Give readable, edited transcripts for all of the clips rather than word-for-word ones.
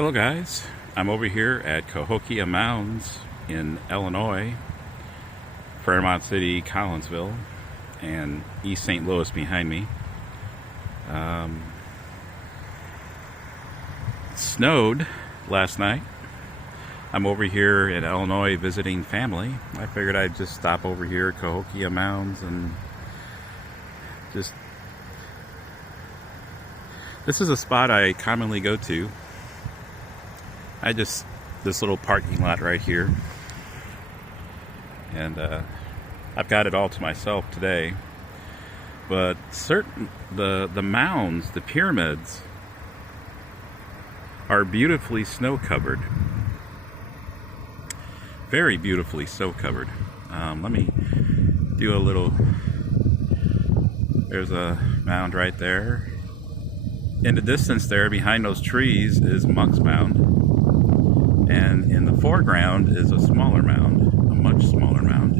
Hello guys, I'm over here at Cahokia Mounds in Illinois, Fairmont City, Collinsville, and East St. Louis behind me. It snowed last night. I'm over here in Illinois visiting family. I figured I'd just stop over here at Cahokia Mounds and just... This is a spot I commonly go to. This little parking lot right here, and I've got it all to myself today. But the mounds, the pyramids, are beautifully snow covered, very beautifully snow covered. Let me do a little. There's a mound right there. In the distance there, behind those trees, is Monk's Mound. And in the foreground is a smaller mound, a much smaller mound.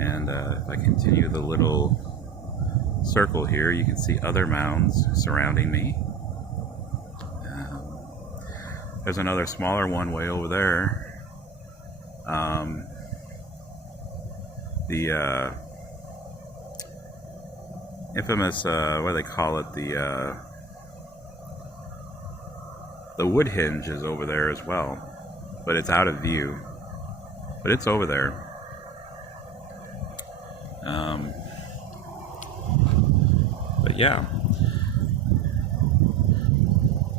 And if I continue the little circle here, you can see other mounds surrounding me. There's another smaller one way over there. The infamous, what do they call it? The wood hinge is over there as well, but it's out of view. But it's over there. But yeah.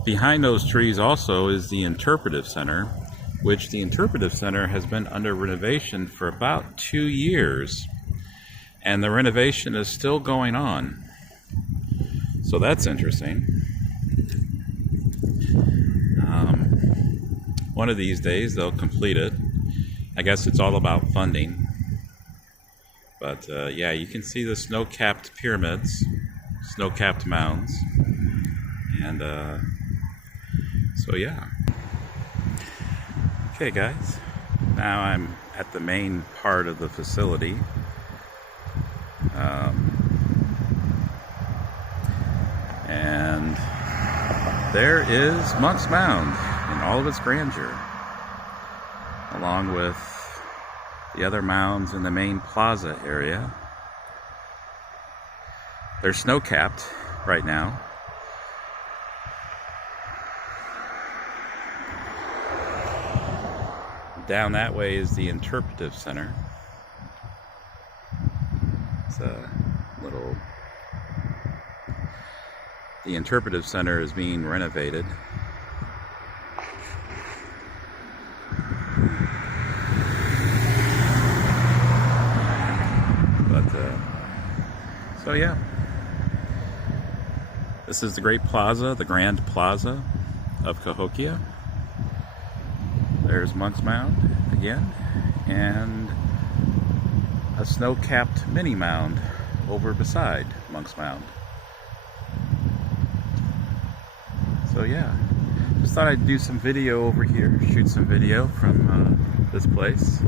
Behind those trees also is the Interpretive Center, which the Interpretive Center has been under renovation for about 2 years. And the renovation is still going on. So that's interesting. One of these days they'll complete it. I guess it's all about funding. But yeah, you can see the snow-capped pyramids, snow-capped mounds. And so yeah. Okay guys, now I'm at the main part of the facility. And there is Monk's Mound in all of its grandeur, along with the other mounds in the main plaza area. They're snow-capped right now. Down that way is the Interpretive Center. It's a little... The Interpretive Center is being renovated. So yeah, this is the great plaza, the grand plaza of Cahokia. There's Monk's Mound again, and a snow-capped mini mound over beside Monk's Mound. So yeah, just thought I'd do some video over here, shoot some video from this place.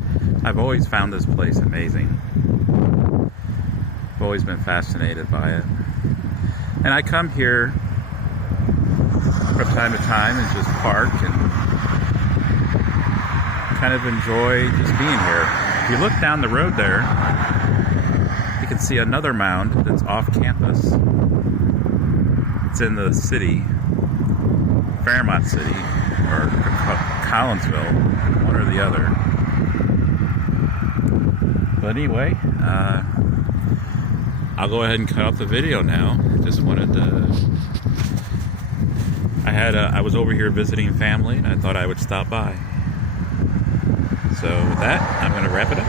I've always found this place amazing. I've always been fascinated by it. And I come here from time to time and just park and kind of enjoy just being here. If you look down the road there, you can see another mound that's off campus. It's in the city, Fairmont City, or Collinsville, one or the other. But anyway, I'll go ahead and cut off the video now. Just wanted to... I was over here visiting family, and I thought I would stop by. So with that, I'm going to wrap it up.